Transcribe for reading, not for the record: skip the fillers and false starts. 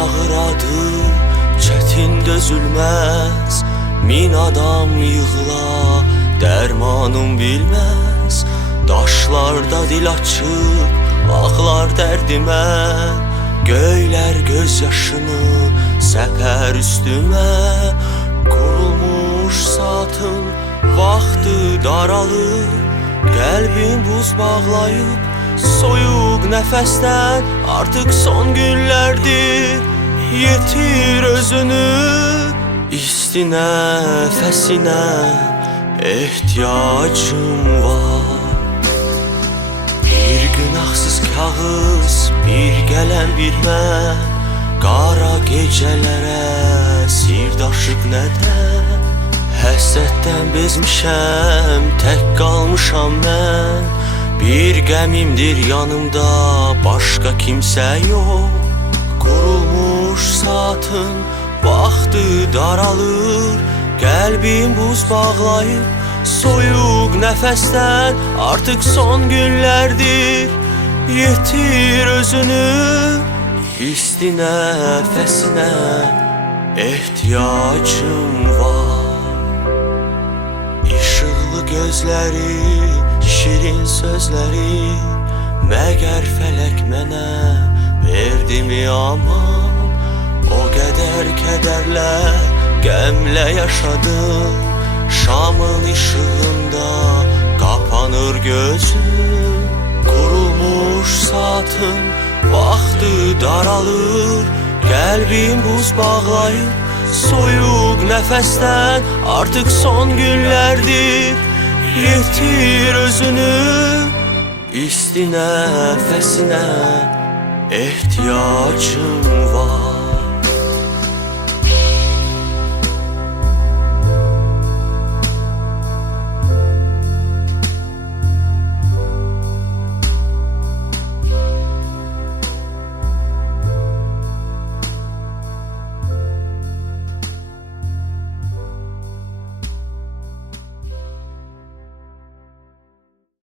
ağıradı, çətin dözülməz. Min adam yığıla, dərmanım bilməz. Daşlarda dil açıb, ağlar dərdimə. Göylər göz yaşını səpər üstümə. Qurulmuş saatın vaxtı daralır. Qəlbim buz bağlayıb, soyuq nəfəsdən artıq son günlərdir. Yetir özünü, isti nəfəsinə ehtiyacım var. Bir günahsız kağız, bir qələm, bir mən. Qara gecələrə sirdaşıq nədən? Həsrətdən bezmişəm, tək qalmışam mən. Bir qəmimdir yanımda, başqa kimsə yox. Qurulmuş saatın vaxtı daralır. Qəlbim buz bağlayıb, soyuq nəfəsdən artıq son günlərdir. Yetir özünü, isti nəfəsinə ehtiyacım var. İşıqlı gözləri, şirin sözləri, məgər fələk mənə verdimi aman? O qədər kədərlə, qəmlə yaşadım. Şamın işığında qapanır gözüm. Qurulmuş saatın vaxtı daralır. Qəlbim buz bağlayıb, soyuq nəfəsdən artıq son günlərdir. Yetir özünü, isti nəfəsinə ehtiyacım var.